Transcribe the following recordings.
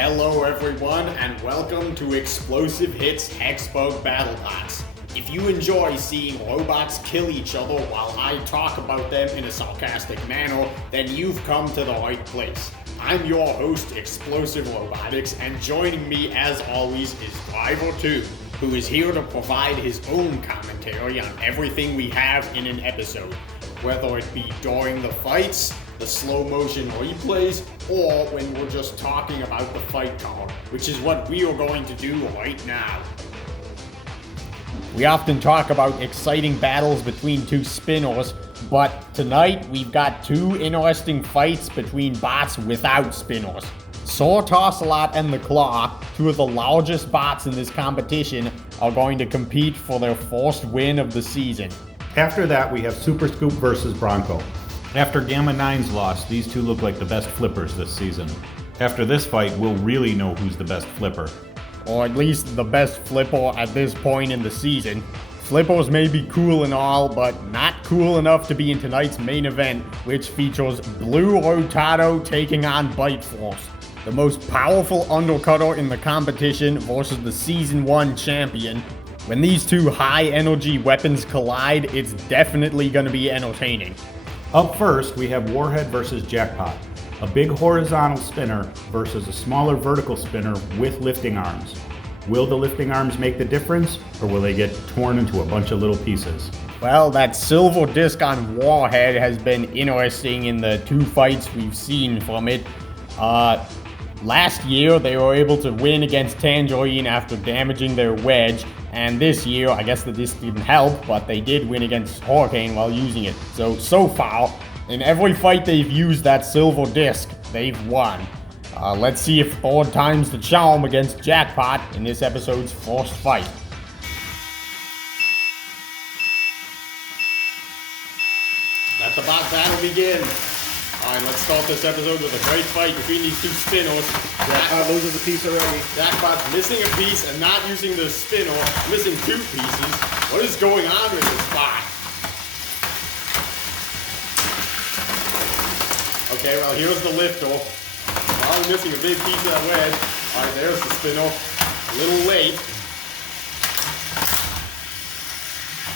Hello everyone, and welcome to Explosive Hits Hexbug Battlebots. If you enjoy seeing robots kill each other while I talk about them in a sarcastic manner, then you've come to the right place. I'm your host, Explosive Robotics, and joining me as always is Driver 2, who is here to provide his own commentary on everything we have in an episode, whether it be during the fights, the slow motion replays, or when we're just talking about the fight card, which is what we are going to do right now. We often talk about exciting battles between two spinners, but tonight we've got two interesting fights between bots without spinners. Sword Tossalot and the Claw, two of the largest bots in this competition, are going to compete for their first win of the season. After that, we have Superscoop versus Bronco. After Gamma 9's loss, these two look like the best flippers this season. After this fight, we'll really know who's the best flipper. Or at least the best flipper at this point in the season. Flippers may be cool and all, but not cool enough to be in tonight's main event, which features Blue Rotato taking on Bite Force, the most powerful undercutter in the competition versus the Season 1 champion. When these two high-energy weapons collide, it's definitely going to be entertaining. Up first, we have Warhead versus Jackpot, a big horizontal spinner versus a smaller vertical spinner with lifting arms. Will the lifting arms make the difference, or will they get torn into a bunch of little pieces? Well, that silver disc on Warhead has been interesting in the two fights we've seen from it. Last year, they were able to win against Tangerine after damaging their wedge, and this year, I guess the disc didn't help, but they did win against Hurricane while using it. So far, in every fight they've used that silver disc, they've won. Let's see if third time's the charm against Jackpot in this episode's first fight. Let the bot battle begin. Alright, let's start this episode with a great fight between these two spinners. Loses a piece already. Jackpot's missing a piece and not using the spinner, missing two pieces. What is going on with this bot? Okay, well, here's the lifter. Probably missing a big piece of that wedge. Alright, there's the spinner. A little late.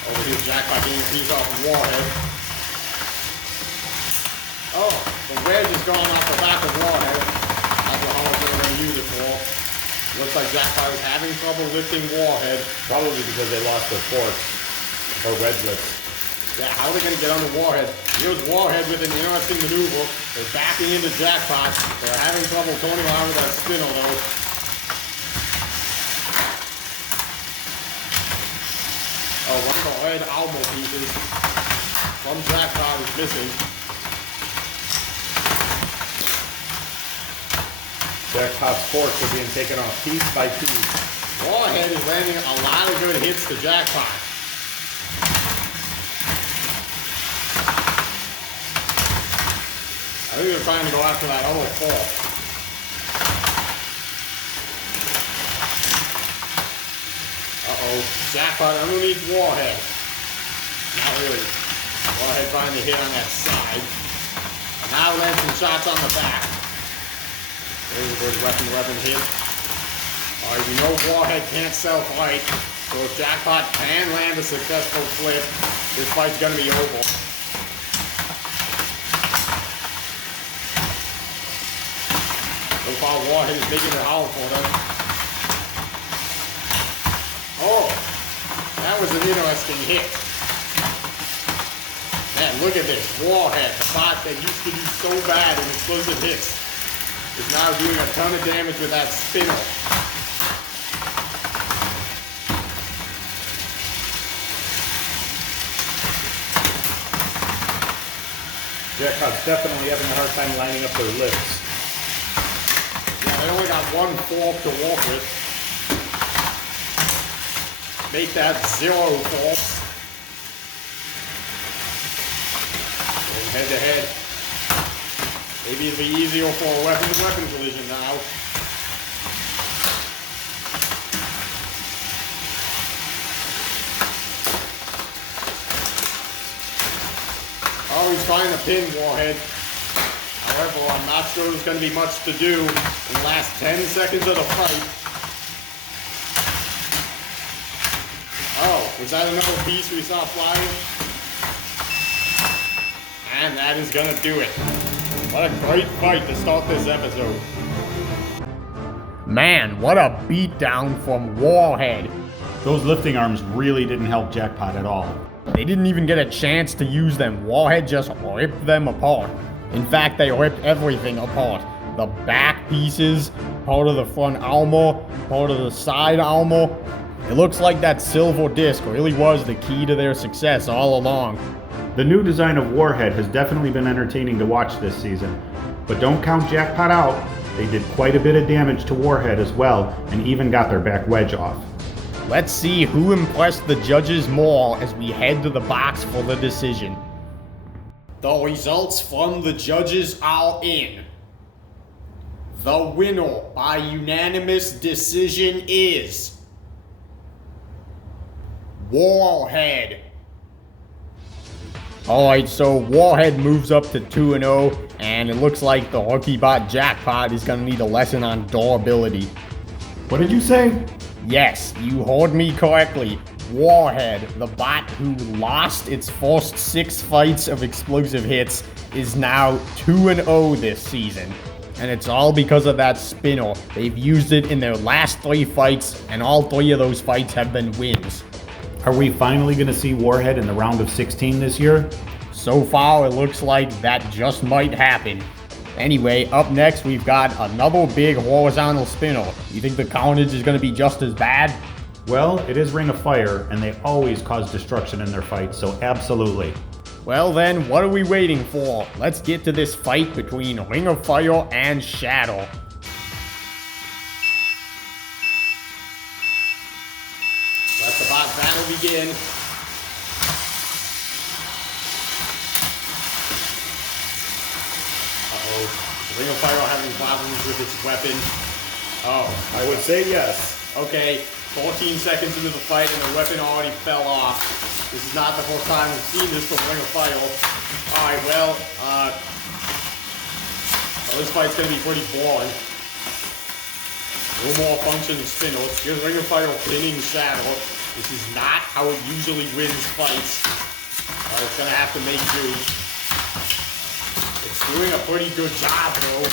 Over here, Jackpot getting a piece off of Warhead. Oh, the wedge is gone off the back of Warhead. That's what Hollis are going to use it for. Looks like Jackpot is having trouble lifting Warhead. Probably because they lost their forks, or wedge lifts. Yeah, how are they going to get under Warhead? Here's Warhead with an interesting maneuver. They're backing into Jackpot. They're having trouble turning around with that spinner, though. Oh, one of the red elbow pieces from Jackpot is missing. Jackpot's forks are being taken off piece by piece. Warhead is landing a lot of good hits to Jackpot. I think they're trying to go after that other fork. Uh-oh. Jackpot underneath Warhead. Not really. Warhead trying to hit on that side. Now land some shots on the back. There's a good weapon hit. Alright, we know Warhead can't self-fight, so if Jackpot can land a successful flip, this fight's gonna be over. So far, Warhead is making it hard for them. Oh, that was an interesting hit. Man, look at this. Warhead, the bot that used to do so bad in explosive hits, is now doing a ton of damage with that spinner. Jackpot's definitely having a hard time lining up their lifts. Yeah, they only got one fork to work with. Make that 0 forks. Going head to head. Maybe it'll be easier for a weapon-to-weapon collision now. Oh, he's trying to pin Warhead. However, careful. I'm not sure there's going to be much to do in the last 10 seconds of the fight. Oh, was that another piece we saw flying? And that is going to do it. What a great fight to start this episode. Man, what a beatdown from Warhead. Those lifting arms really didn't help Jackpot at all. They didn't even get a chance to use them. Warhead just ripped them apart. In fact, they ripped everything apart. The back pieces, part of the front armor, part of the side armor. It looks like that silver disc really was the key to their success all along. The new design of Warhead has definitely been entertaining to watch this season. But don't count Jackpot out. They did quite a bit of damage to Warhead as well, and even got their back wedge off. Let's see who impressed the judges more as we head to the box for the decision. The results from the judges are in. The winner by unanimous decision is Warhead. Alright, so Warhead moves up to 2-0, and it looks like the rookie bot Jackpot is going to need a lesson on durability. What did you say? Yes, you heard me correctly. Warhead, the bot who lost its first 6 fights of explosive hits, is now 2-0 this season. And it's all because of that spinner. They've used it in their last 3 fights, and all 3 of those fights have been wins. Are we finally going to see Warhead in the round of 16 this year? So far, it looks like that just might happen. Anyway, up next, we've got another big horizontal spinner. You think the carnage is going to be just as bad? Well, it is Ring of Fire, and they always cause destruction in their fights, so absolutely. Well then, what are we waiting for? Let's get to this fight between Ring of Fire and Shatter. Let the bot battle begin. Ring of Fire having problems with its weapon. Oh. I would say yes. Okay, 14 seconds into the fight and the weapon already fell off. This is not the first time we've seen this from Ring of Fire. Alright, well, this fight's gonna be pretty boring. No more functioning spinners. Here's Ring of Fire pinning Shatter. This is not how it usually wins fights. It's gonna have to make do. It's doing a pretty good job, though.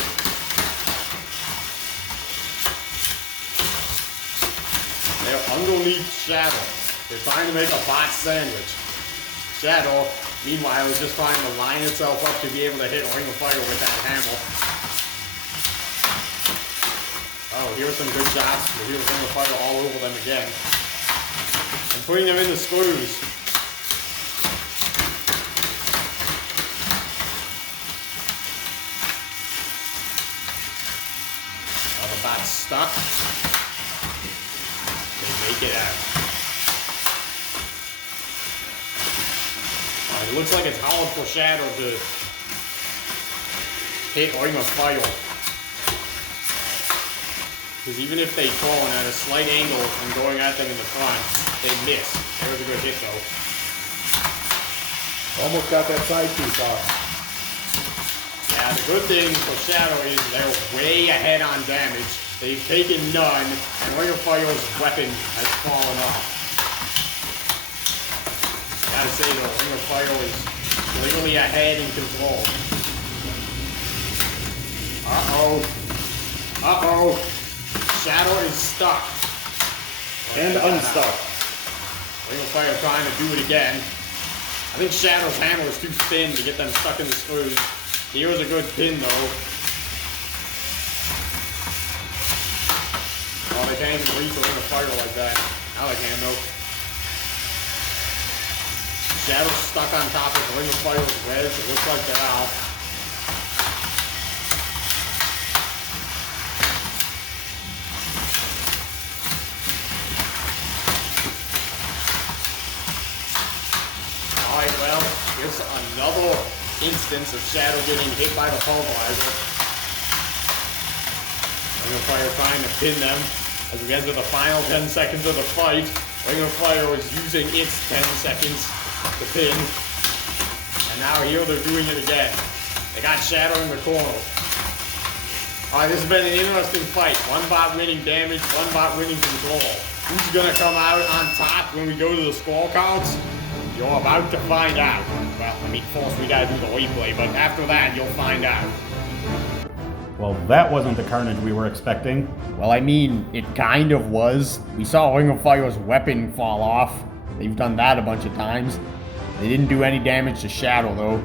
They're underneath Shatter. They're trying to make a bot sandwich. Shatter, meanwhile, is just trying to line itself up to be able to hit Ring of Fire with that hammer. Oh, here's some good shots. Here's Ring of Fire all over them again. And putting them in the screws. Bot's stuck. They make it out. It looks like it's hard for Shatter to hit Ring of Fire. Because even if they turn at a slight angle and going at them in the front, they miss. There was a good hit though. Almost got that side piece off. Yeah, the good thing for Shatter is they're way ahead on damage. They've taken none, and Ring of Fire's weapon has fallen off. Gotta say though, Ring of Fire is clearly ahead in control. Uh-oh. Uh-oh. Shatter is stuck. And unstuck. Ring of Fire trying to do it again. I think Shatter's hammer is too thin to get them stuck in the screws. Here's a good pin though. Oh, they can't even reach a Ring of Fire like that. Now they can though. Shadow's stuck on top of the Ring of Fire's wedge. It looks like they're out. Alright, well, here's another instance of Shadow getting hit by the pulverizer. Ring of Fire trying to pin them as we enter the final 10 seconds of the fight. Ring of Fire was using its 10 seconds to pin. And now here they're doing it again. They got Shatter in the corner. Alright, this has been an interesting fight. One bot winning damage, one bot winning control. Who's gonna come out on top when we go to the scorecards? You're about to find out. Well, I mean, first we gotta do the replay, but after that, you'll find out. Well, that wasn't the carnage we were expecting. Well, I mean, it kind of was. We saw Ring of Fire's weapon fall off. They've done that a bunch of times. They didn't do any damage to Shatter, though.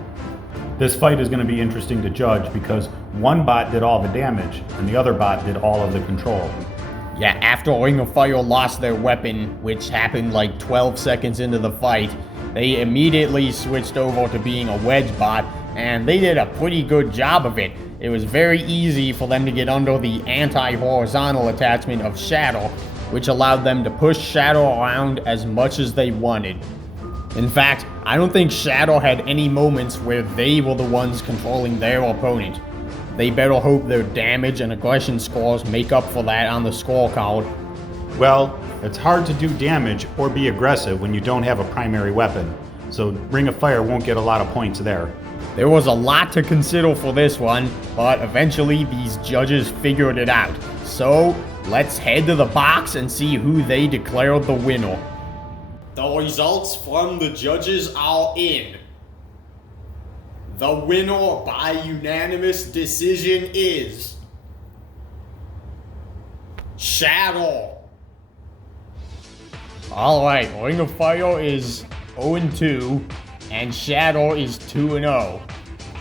This fight is going to be interesting to judge because one bot did all the damage and the other bot did all of the control. Yeah, after Ring of Fire lost their weapon, which happened like 12 seconds into the fight, they immediately switched over to being a wedge bot, and they did a pretty good job of it. It was very easy for them to get under the anti-horizontal attachment of Shatter, which allowed them to push Shatter around as much as they wanted. In fact, I don't think Shatter had any moments where they were the ones controlling their opponent. They better hope their damage and aggression scores make up for that on the scorecard. Well, it's hard to do damage or be aggressive when you don't have a primary weapon, so Ring of Fire won't get a lot of points there. There was a lot to consider for this one, but eventually these judges figured it out. So, let's head to the box and see who they declared the winner. The results from the judges are in. The winner by unanimous decision is Shatter. Alright, Ring of Fire is 0-2, and Shatter is 2-0.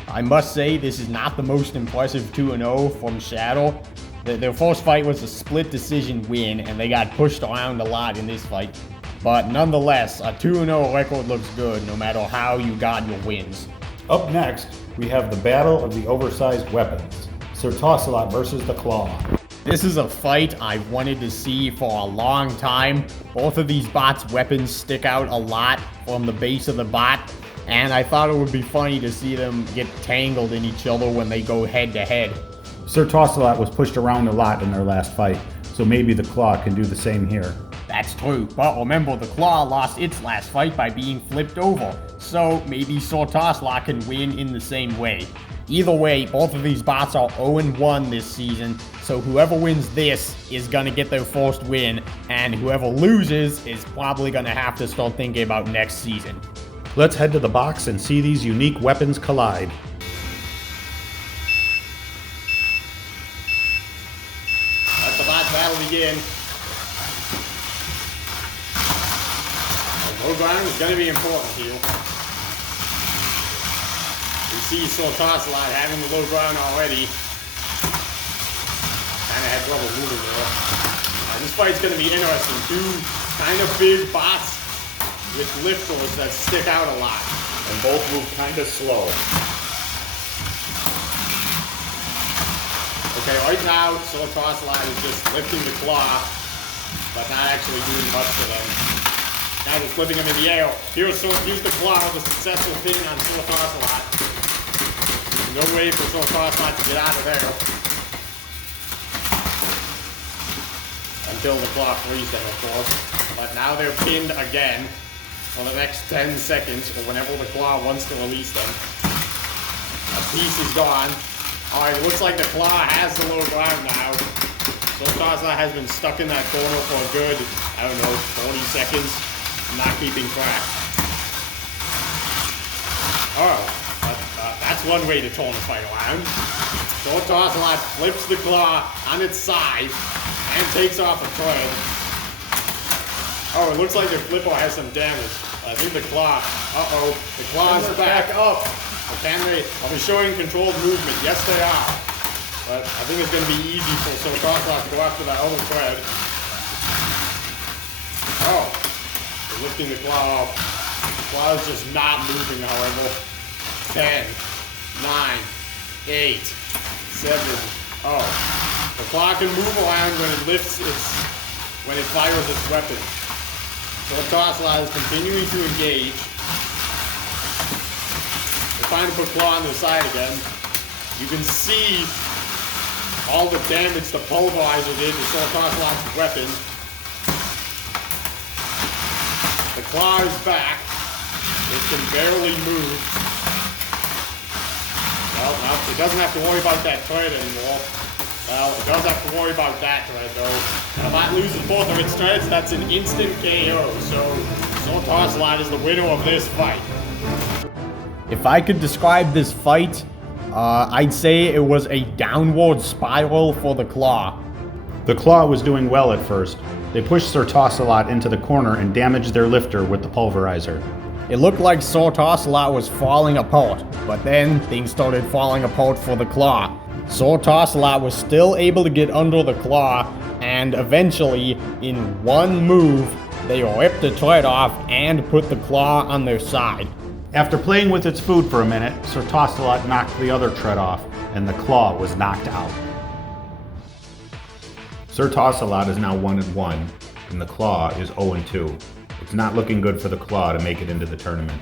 I must say, this is not the most impressive 2-0 from Shatter. Their first fight was a split decision win, and they got pushed around a lot in this fight. But nonetheless, a 2-0 record looks good no matter how you got your wins. Up next, we have the Battle of the Oversized Weapons. Sir Tossalot versus the Claw. This is a fight I've wanted to see for a long time. Both of these bots' weapons stick out a lot from the base of the bot, and I thought it would be funny to see them get tangled in each other when they go head to head. Sir Tossalot was pushed around a lot in their last fight, so maybe the Claw can do the same here. That's true, but remember the Claw lost its last fight by being flipped over, so maybe Sir Tossalot can win in the same way. Either way, both of these bots are 0-1 this season, so whoever wins this is gonna get their first win, and whoever loses is probably gonna have to start thinking about next season. Let's head to the box and see these unique weapons collide. Let the bot battle begin. Low ground is going to be important here. We see Sir Tossalot having the low ground already. Kind of had trouble moving there. This fight's going to be interesting. Two kind of big bots with lifters that stick out a lot. And both move kind of slow. Okay, right now, Sir Tossalot is just lifting the claw, but not actually doing much to them. Now they're flipping him in the air. Here's the claw with a successful pin on Sir Tossalot. No way for Sir Tossalot to get out of there. Until the claw frees them, of course. But now they're pinned again for the next 10 seconds, or whenever the claw wants to release them. A piece is gone. Alright, it looks like the claw has the low ground now. Sir Tossalot has been stuck in that corner for a good, I don't know, 40 seconds. Not keeping track. Oh, that's one way to turn the fight around. Sir Tossalot flips the claw on its side and takes off a thread. Oh, it looks like the flipper has some damage. I think the claw, the claw is back up. Can they? Are they showing controlled movement? Yes, they are. But I think it's going to be easy for Sir Tossalot to go after that other thread. Oh. Lifting the claw up. The claw is just not moving, however. 10, 9, 8, 7, oh. The claw can move around when it when it fires its weapon. So Tossalot is continuing to engage. They're trying to put claw on the side again. You can see all the damage the pulverizer did to Sir Tossalot's weapon. The claw is back. It can barely move. Well, it doesn't have to worry about that thread anymore. Well, it does have to worry about that thread, though. And if that loses both of its threads, that's an instant KO. So, Toss-a-Lot is the winner of this fight. If I could describe this fight, I'd say it was a downward spiral for the Claw. The Claw was doing well at first. They pushed Sir Toss-a-Lot into the corner and damaged their lifter with the pulverizer. It looked like Sir Toss-a-Lot was falling apart, but then things started falling apart for the Claw. Sir Toss-a-Lot was still able to get under the Claw, and eventually, in one move, they ripped the thread off and put the Claw on their side. After playing with its food for a minute, Sir Toss-a-Lot knocked the other thread off, and the Claw was knocked out. Sir Toss-a-Lot is now 1-1, and the Claw is 0-2. It's not looking good for the Claw to make it into the tournament.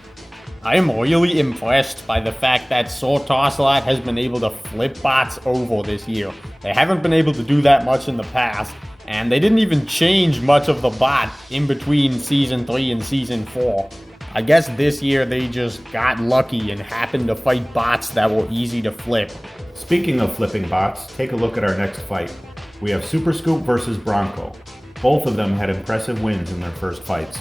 I am really impressed by the fact that Sir Toss-a-Lot has been able to flip bots over this year. They haven't been able to do that much in the past, and they didn't even change much of the bot in between Season 3 and Season 4. I guess this year they just got lucky and happened to fight bots that were easy to flip. Speaking of flipping bots, take a look at our next fight. We have Superscoop versus Bronco. Both of them had impressive wins in their first fights.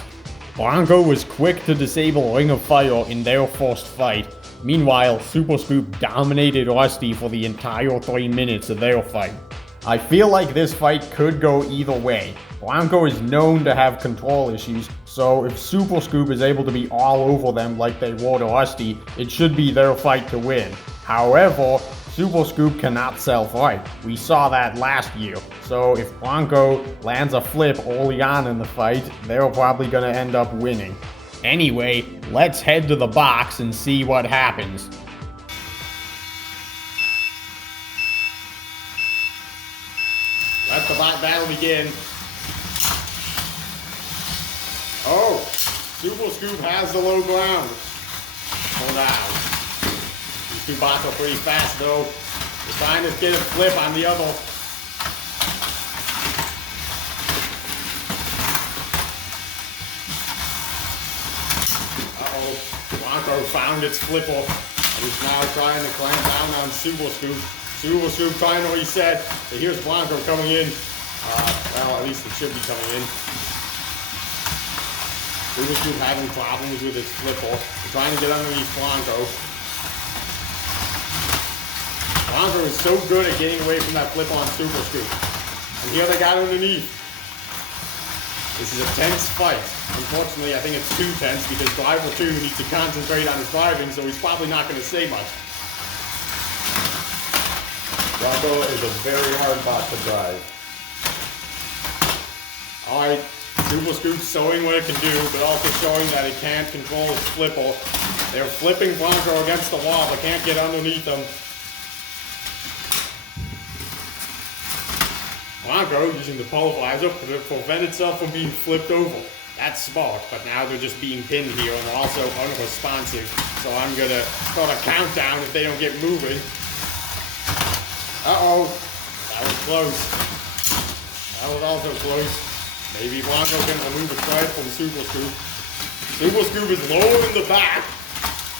Bronco was quick to disable Ring of Fire in their first fight. Meanwhile, Superscoop dominated Rusty for the entire 3 minutes of their fight. I feel like this fight could go either way. Bronco is known to have control issues, so if Superscoop is able to be all over them like they were to Rusty, it should be their fight to win. However, Superscoop cannot self-right. We saw that last year. So if Bronco lands a flip early on in the fight, they're probably going to end up winning. Anyway, let's head to the box and see what happens. Let the bot battle begin. Oh, Superscoop has the low ground. Hold on. These two bots are pretty fast though. They're trying to get a flip on the other. Uh-oh. Bronco found its flipper and is now trying to clamp down on Superscoop. Superscoop trying to reset. So here's Bronco coming in. Well, at least it should be coming in. Superscoop having problems with its flipper. They're trying to get underneath Bronco. Bronco is so good at getting away from that flipper on Superscoop. And here they got underneath. This is a tense fight. Unfortunately, I think it's too tense because Driver 2 needs to concentrate on his driving, so he's probably not going to say much. Bronco is a very hard bot to drive. Alright, Superscoop's showing what it can do, but also showing that it can't control its flipper. They're flipping Bronco against the wall, but can't get underneath them. Bronco using the pulverizer to prevent itself from being flipped over. That's smart, but now they're just being pinned here and also unresponsive. So I'm gonna start a countdown if they don't get moving. Uh-oh, that was close. That was also close. Maybe Bronco can remove a thread from Superscoop. Superscoop is low in the back.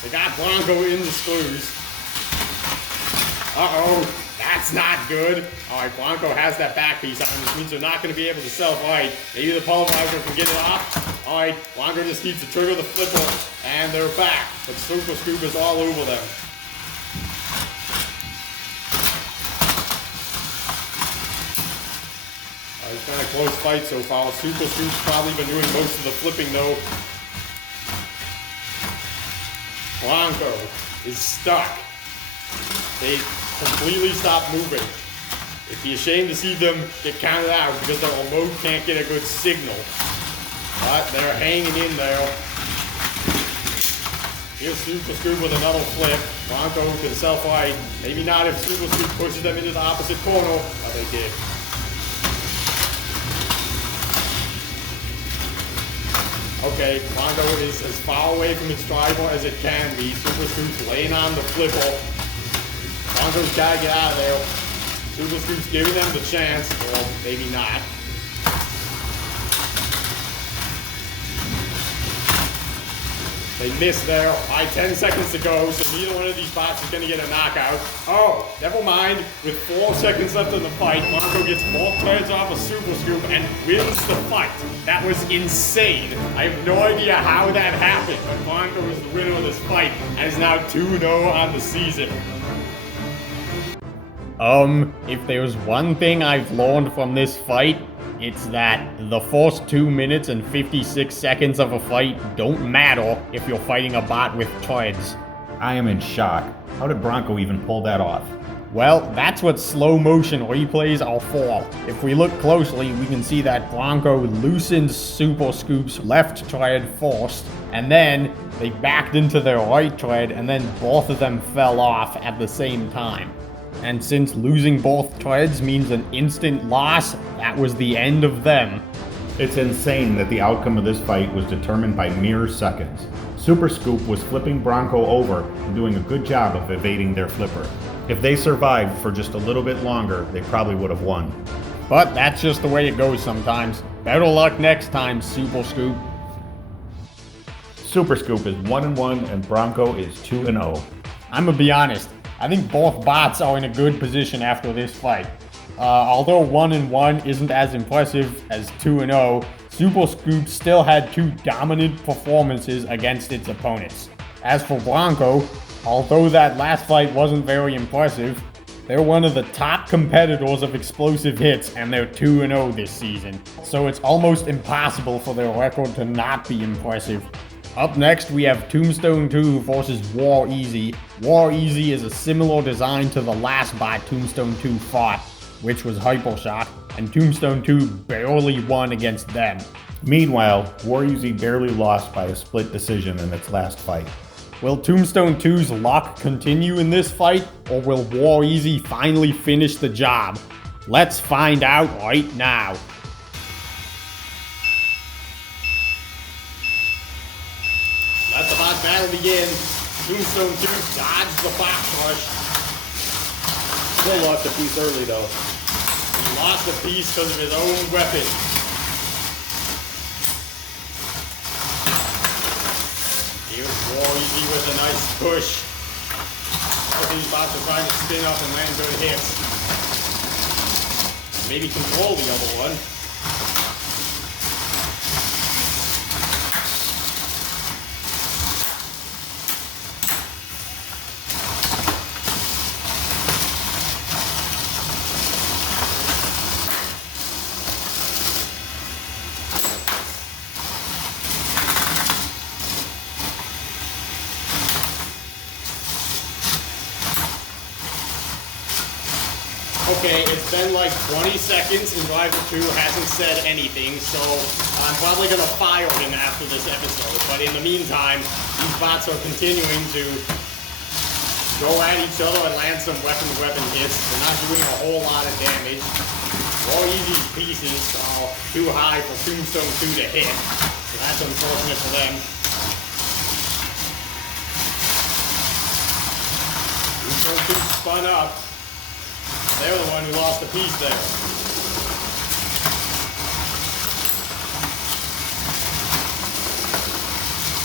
They got Bronco in the screws. Uh-oh, that's not good. Alright, Bronco has that back piece on, which means they're not going to be able to self-right. Maybe the pulverizer can get it off. Alright, Bronco just needs to trigger the flipper, and they're back. But Superscoop is all over them. It's been a close fight so far. Superscoop's probably been doing most of the flipping though. Bronco is stuck. They completely stopped moving. It'd be a shame to see them get counted out because their remote can't get a good signal. But they're hanging in there. Here's Superscoop with another flip. Bronco can self-right. Maybe not if Superscoop pushes them into the opposite corner, but they did. Okay, Bronco is as far away from its driver as it can be. Superscoop's laying on the flipper. Bronco's gotta get out of there. Superscoop's giving them the chance, or maybe not. They missed there. 10 seconds to go, so either one of these bots is gonna get a knockout. Oh, never mind. With 4 seconds left in the fight, Bronco gets both turrets off a Superscoop and wins the fight. That was insane. I have no idea how that happened, but Bronco is the winner of this fight and is now 2-0 on the season. If there's one thing I've learned from this fight, it's that the first 2 minutes and 56 seconds of a fight don't matter if you're fighting a bot with turrets. I am in shock. How did Bronco even pull that off? Well, that's what slow motion replays are for. If we look closely, we can see that Bronco loosened Superscoop's left turret first, and then they backed into their right turret, and then both of them fell off at the same time. And since losing both turrets means an instant loss, that was the end of them. It's insane that the outcome of this fight was determined by mere seconds. Superscoop was flipping Bronco over and doing a good job of evading their flipper. If they survived for just a little bit longer, they probably would have won. But that's just the way it goes sometimes. Better luck next time, Superscoop. Superscoop is 1-1 and Bronco is 2-0. I'm gonna be honest. I think both bots are in a good position after this fight. Although 1-1 isn't as impressive as 2-0, Superscoop still had 2 dominant performances against its opponents. As for Bronco, although that last fight wasn't very impressive, they're one of the top competitors of explosive hits and they're 2-0 this season. So it's almost impossible for their record to not be impressive. Up next, we have Tombstone II versus War Easy. War Easy is a similar design to the last bot Tombstone II fought, which was Hypershock, and Tombstone II barely won against them. Meanwhile, War Easy barely lost by a split decision in its last fight. Will Tombstone II's luck continue in this fight, or will War Easy finally finish the job? Let's find out right now. Let the bot battle begin. Tombstone II dodged the box rush. Still lost a piece early though. He lost a piece because of his own weapon. Here's War Easy with a nice push. All these bots are trying to spin up and land good hits. Maybe control the other one. Okay, it's been like 20 seconds and Driver 2 hasn't said anything, so I'm probably going to fire him after this episode. But in the meantime, these bots are continuing to go at each other and land some weapon-to-weapon hits. They're not doing a whole lot of damage. War Easy's pieces are too high for Tombstone 2 to hit, so that's unfortunate for them. Tombstone 2 spun up. They're the one who lost a piece there.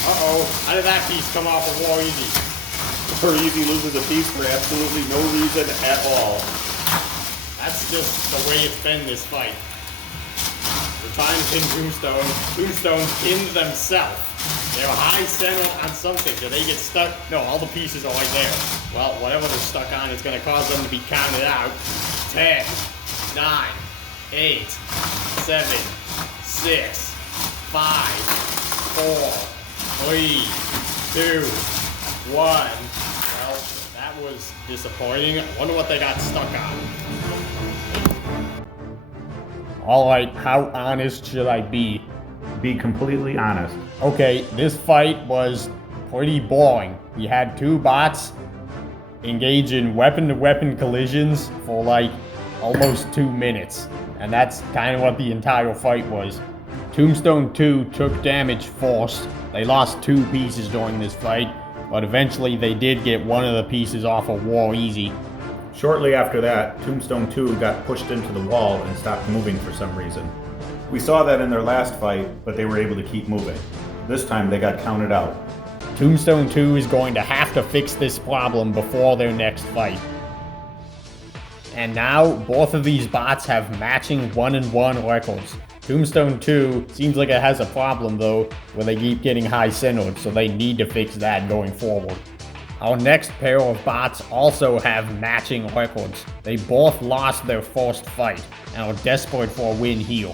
Uh-oh. How did that piece come off of War Easy? War Easy loses a piece for absolutely no reason at all. That's just the way it's been this fight. They're trying to pin Tombstone. Tombstone pinned themselves. They're high center on something. Do they get stuck? No, all the pieces are right there. Well, whatever they're stuck on is going to cause them to be counted out. 10, 9, 8, 7, 6, 5, 4, 3, 2, 1. Well, that was disappointing. I wonder what they got stuck on. Alright, how honest should I be? Be completely honest. Okay, this fight was pretty boring. We had 2 bots engage in weapon-to-weapon collisions for like almost 2 minutes. And that's kind of what the entire fight was. Tombstone 2 took damage first. They lost 2 pieces during this fight, but eventually they did get one of the pieces off of War Easy. Shortly after that, Tombstone 2 got pushed into the wall and stopped moving for some reason. We saw that in their last fight, but they were able to keep moving. This time they got counted out. Tombstone II is going to have to fix this problem before their next fight. And now, both of these bots have matching 1-1 records. Tombstone II seems like it has a problem though, where they keep getting high centered, so they need to fix that going forward. Our next pair of bots also have matching records. They both lost their first fight, and are desperate for a win here.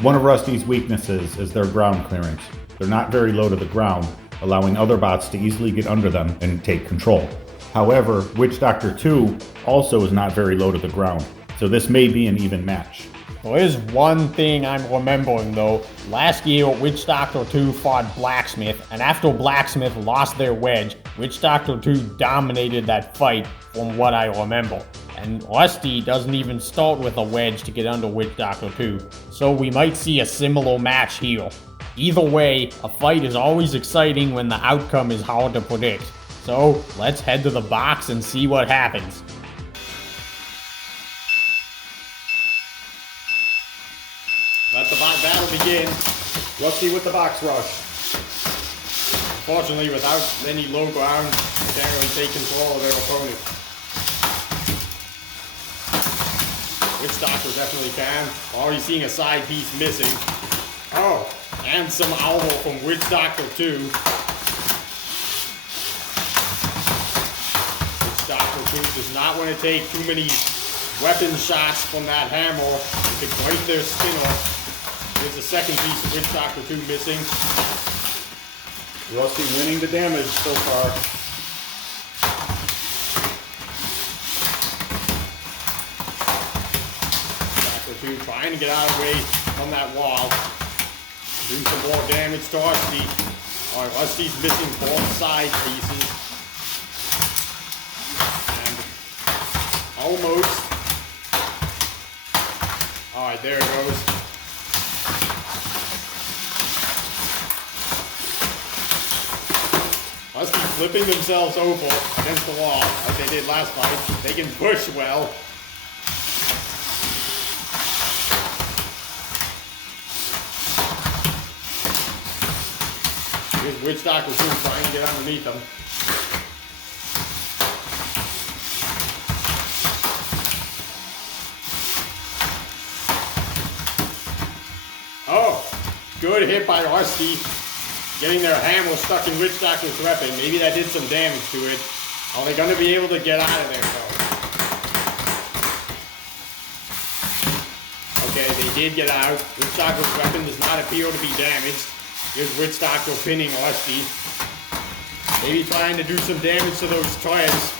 One of Rusty's weaknesses is their ground clearance. They're not very low to the ground, allowing other bots to easily get under them and take control. However, Witch Doctor 2 also is not very low to the ground, so this may be an even match. There is one thing I'm remembering though. Last year, Witch Doctor 2 fought Blacksmith, and after Blacksmith lost their wedge, Witch Doctor 2 dominated that fight from what I remember. And Rusty doesn't even start with a wedge to get under Witch Doctor 2, so we might see a similar match here. Either way, a fight is always exciting when the outcome is hard to predict. So, let's head to the box and see what happens. Let the bot battle begin. Rusty with the box rush. Unfortunately, without any low ground, they can't really take control of their opponent. Witch Doctor definitely can. Already seeing a side piece missing. Oh, and some elbow from Witch Doctor 2. Witch Doctor 2 does not want to take too many weapon shots from that hammer. It could break their spinner. There's the second piece of Witch Doctor 2 missing. Rusty winning the damage so far. Doctor 2 trying to get out of the way from that wall. Do some more damage to Rusty. Alright, Rusty's missing both side pieces. And almost. Alright, there it goes. Rusty flipping themselves over against the wall like they did last fight. They can push well. Here's Witch Doctor 2 trying to get underneath them. Oh, good hit by Rusty. Getting their hammer stuck in Witch Doctor's weapon. Maybe that did some damage to it. Are they going to be able to get out of there, though? Okay, they did get out. Witch Doctor's weapon does not appear to be damaged. Here's Witch Doctor pinning Rusty. Maybe trying to do some damage to those treads.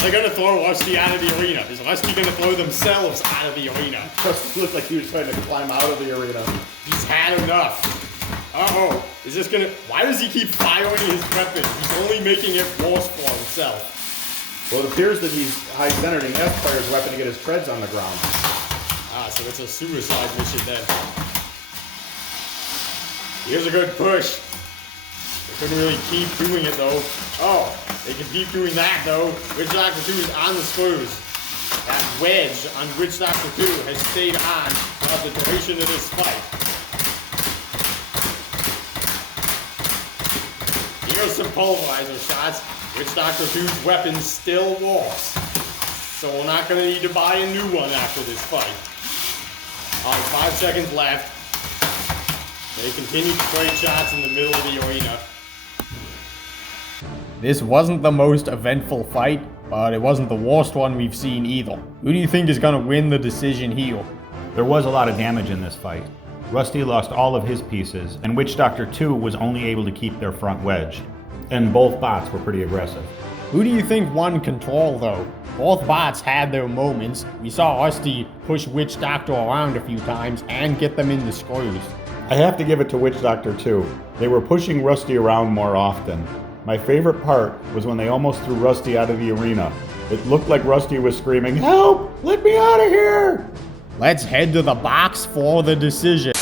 They're going to throw Rusty out of the arena. Is Rusty going to throw themselves out of the arena? Rusty looked like he was trying to climb out of the arena. He's had enough. Uh-oh. Is this going to... Why does he keep firing his weapon? He's only making it worse for himself. Well, it appears that he's high-centered and has fired his weapon to get his treads on the ground. Ah, so it's a suicide mission then. Here's a good push. They couldn't really keep doing it though. Oh, they can keep doing that though. Witch Doctor 2 is on the screws. That wedge on Witch Doctor 2 has stayed on throughout the duration of this fight. Here's some pulverizer shots. Witch Doctor 2's weapon still works. So we're not going to need to buy a new one after this fight. Alright, 5 seconds left. They continue to trade shots in the middle of the arena. This wasn't the most eventful fight, but it wasn't the worst one we've seen either. Who do you think is going to win the decision here? There was a lot of damage in this fight. Rusty lost all of his pieces, and Witch Doctor 2 was only able to keep their front wedge. And both bots were pretty aggressive. Who do you think won control though? Both bots had their moments. We saw Rusty push Witch Doctor around a few times and get them in the screws. I have to give it to Witch Doctor 2. They were pushing Rusty around more often. My favorite part was when they almost threw Rusty out of the arena. It looked like Rusty was screaming, "Help! Let me out of here!" Let's head to the box for the decision.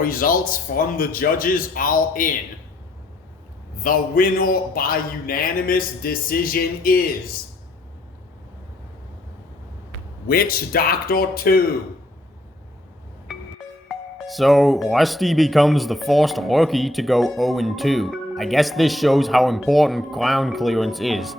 results from the judges are in. The winner by unanimous decision is Witch Doctor 2. So, Rusty becomes the first rookie to go 0-2. I guess this shows how important ground clearance is.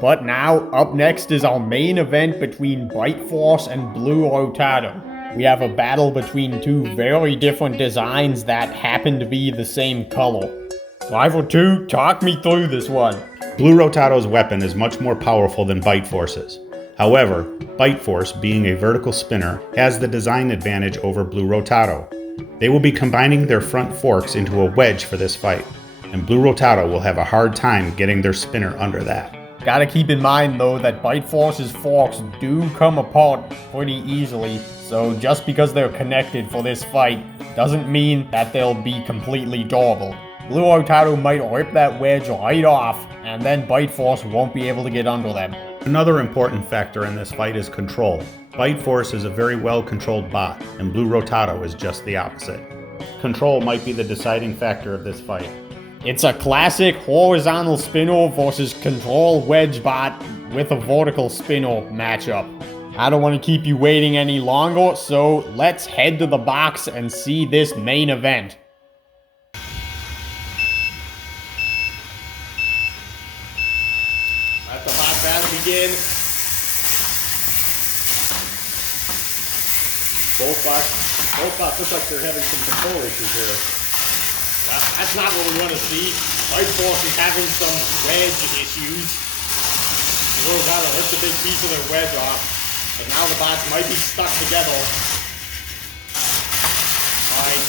But now, up next is our main event between Bite Force and Blue Rotato. We have a battle between two very different designs that happen to be the same color. Driver 2, talk me through this one. Blue Rotato's weapon is much more powerful than Bite Force's. However, Bite Force, being a vertical spinner, has the design advantage over Blue Rotato. They will be combining their front forks into a wedge for this fight, and Blue Rotato will have a hard time getting their spinner under that. Gotta keep in mind though that Bite Force's forks do come apart pretty easily, so just because they're connected for this fight doesn't mean that they'll be completely durable. Blue Rotato might rip that wedge right off, and then Bite Force won't be able to get under them. Another important factor in this fight is control. Bite Force is a very well-controlled bot, and Blue Rotato is just the opposite. Control might be the deciding factor of this fight. It's a classic horizontal spinner versus control wedge bot with a vertical spinner matchup. I don't want to keep you waiting any longer, so let's head to the box and see this main event. Let the box battle begin. Both bots look like they're having some control issues here. Well, that's not what we want to see. Bite Force is having some wedge issues. Blue Rotato ripped a big piece of their wedge off, but now the bots might be stuck together. Alright,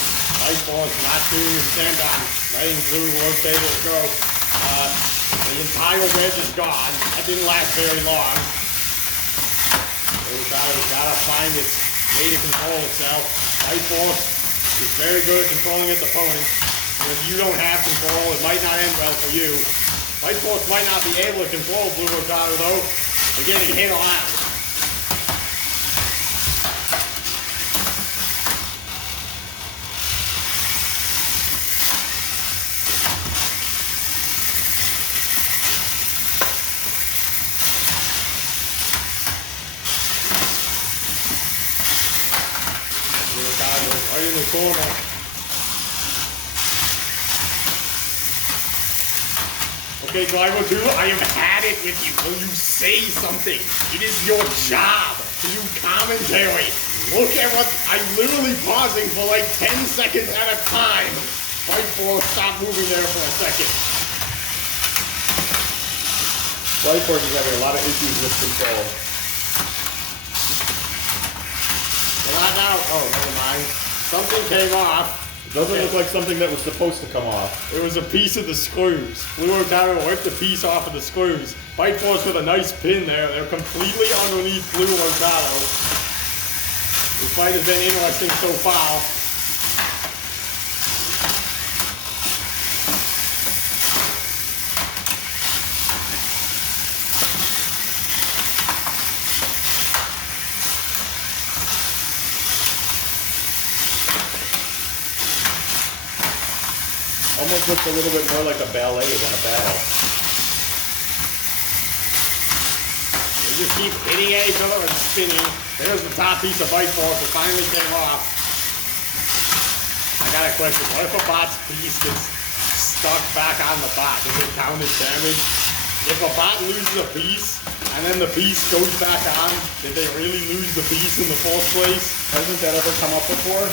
Bite Force not too intent on letting Blue Rotato go. The entire wedge is gone. That didn't last very long. Blue Rotato gotta find its way to control itself. Bite Force is very good at controlling its opponents. If you don't have control, it might not end well for you. Bite Force might not be able to control Blue Rotato though. They're getting hit around. Blue Rotato right in the corner. Okay, Driver 2, I have had it with you. Will you say something? It is your job to do commentary. Look at what I'm literally pausing for like 10 seconds at a time. Bite Force, stop moving there for a second. Bite Force is having a lot of issues with control. Well, not now. Oh, never mind. Something came off. Doesn't look like something that was supposed to come off. It was a piece of the screws. Blue Rotato ripped a piece off of the screws. Bite Force with a nice pin there. They're completely underneath Blue Rotato. This fight has been interesting so far. Almost looks a little bit more like a ballet than a battle. They just keep hitting at each other and spinning. There's the top piece of Bite Force. It finally came off. I got a question. What if a bot's piece gets stuck back on the bot? Does it count as damage? If a bot loses a piece and then the piece goes back on, did they really lose the piece in the first place? Hasn't that ever come up before?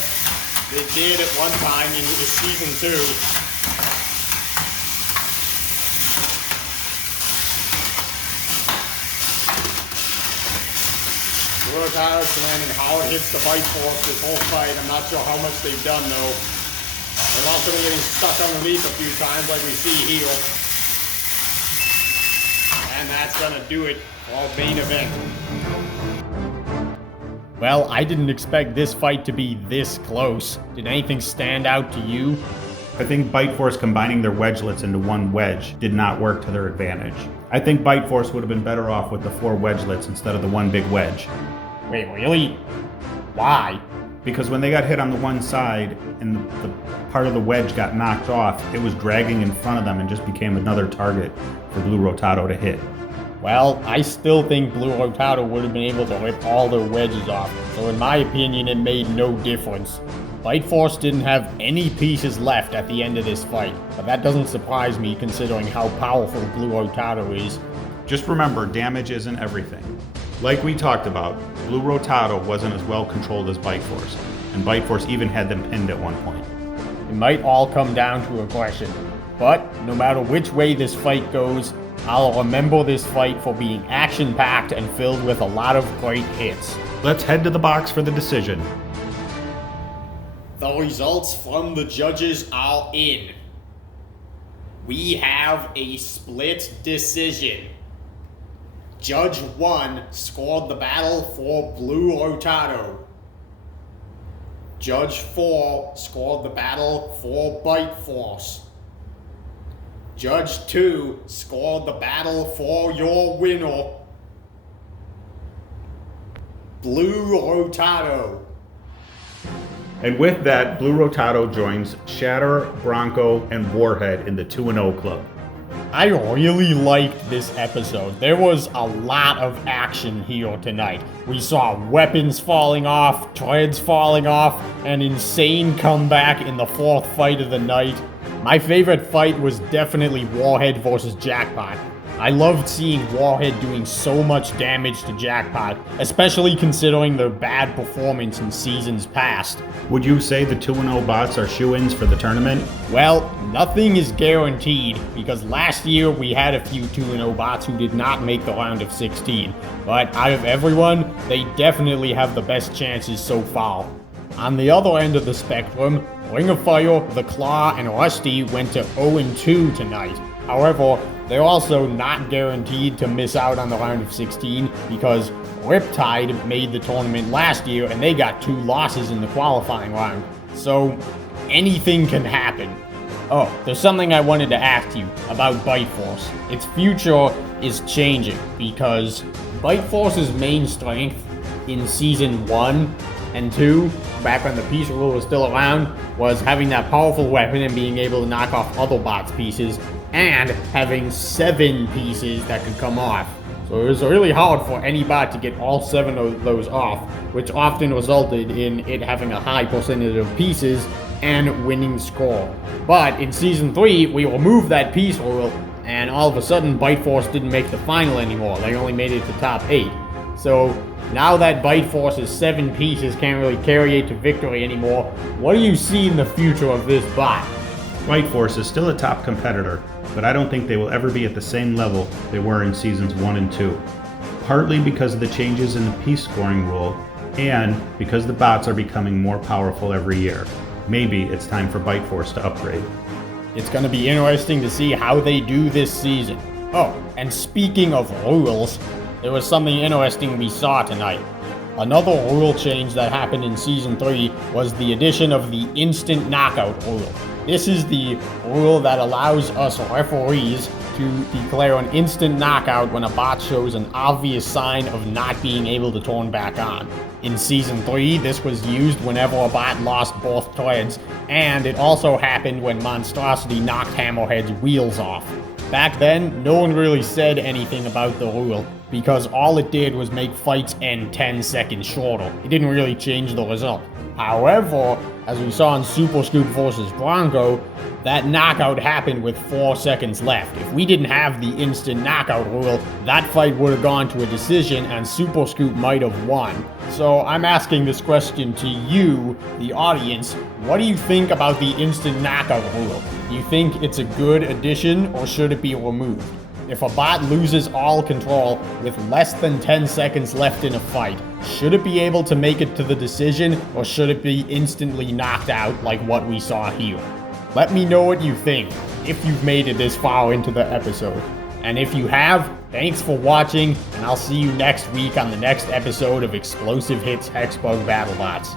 They did at one time in season 2. Rotato's landing hard hits the Bite Force this whole fight. I'm not sure how much they've done though. They've also been getting stuck underneath a few times like we see here. And that's gonna do it for our main event. Well, I didn't expect this fight to be this close. Did anything stand out to you? I think Bite Force combining their wedgelets into one wedge did not work to their advantage. I think Bite Force would have been better off with the 4 wedgelets instead of the one big wedge. Wait, really? Why? because when they got hit on the one side and the part of the wedge got knocked off, it was dragging in front of them and just became another target for Blue Rotato to hit. Well, I still think Blue Rotato would have been able to rip all their wedges off, so in my opinion it made no difference. Bite Force didn't have any pieces left at the end of this fight, but that doesn't surprise me considering how powerful Blue Rotato is. Just remember, damage isn't everything. Like we talked about, Blue Rotato wasn't as well controlled as Bite Force, and Bite Force even had them pinned at one point. It might all come down to aggression, but no matter which way this fight goes, I'll remember this fight for being action-packed and filled with a lot of great hits. Let's head to the box for the decision. The results from the judges are in. We have a split decision. Judge 1 scored the battle for Blue Rotato. Judge 4 scored the battle for Bite Force. Judge 2 scored the battle for your winner, Blue Rotato. And with that, Blue Rotato joins Shatter, Bronco, and Warhead in the 2-0 club. I really liked this episode. There was a lot of action here tonight. We saw weapons falling off, treads falling off, an insane comeback in the fourth fight of the night. My favorite fight was definitely Warhead versus Jackpot. I loved seeing Warhead doing so much damage to Jackpot, especially considering their bad performance in seasons past. Would you say the 2-0 bots are shoo-ins for the tournament? Well, nothing is guaranteed, because last year we had a few 2-0 bots who did not make the round of 16. But out of everyone, they definitely have the best chances so far. On the other end of the spectrum, Ring of Fire, The Claw, and Rusty went to 0-2 tonight. However, they're also not guaranteed to miss out on the round of 16 because Riptide made the tournament last year and they got 2 losses in the qualifying round. So anything can happen. Oh, there's something I wanted to ask you about Bite Force. Its future is changing because Bite Force's main strength in Season 1 and 2, back when the piece rule was still around, was having that powerful weapon and being able to knock off other bots' pieces, and having 7 pieces that could come off. So it was really hard for any bot to get all 7 of those off, which often resulted in it having a high percentage of pieces and winning score. But in Season 3, we removed that piece rule, and all of a sudden Bite Force didn't make the final anymore. They only made it to top 8. So now that Bite Force's 7 pieces can't really carry it to victory anymore, what do you see in the future of this bot? Bite Force is still a top competitor, but I don't think they will ever be at the same level they were in Seasons 1 and 2. Partly because of the changes in the piece scoring rule, and because the bots are becoming more powerful every year. Maybe it's time for Bite Force to upgrade. It's going to be interesting to see how they do this season. Oh, and speaking of rules, there was something interesting we saw tonight. Another rule change that happened in Season 3 was the addition of the instant knockout rule. This is the rule that allows us referees to declare an instant knockout when a bot shows an obvious sign of not being able to turn back on. In Season 3, this was used whenever a bot lost both treads, and it also happened when Monstrosity knocked Hammerhead's wheels off. Back then, no one really said anything about the rule, because all it did was make fights end 10 seconds shorter. It didn't really change the result. However, as we saw in Superscoop vs. Bronco, that knockout happened with 4 seconds left. If we didn't have the instant knockout rule, that fight would have gone to a decision and Superscoop might have won. So I'm asking this question to you, the audience. What do you think about the instant knockout rule? Do you think it's a good addition or should it be removed? If a bot loses all control with less than 10 seconds left in a fight, should it be able to make it to the decision or should it be instantly knocked out like what we saw here? Let me know what you think, if you've made it this far into the episode. And if you have, thanks for watching, and I'll see you next week on the next episode of Explosive Hits Hexbug Battlebots.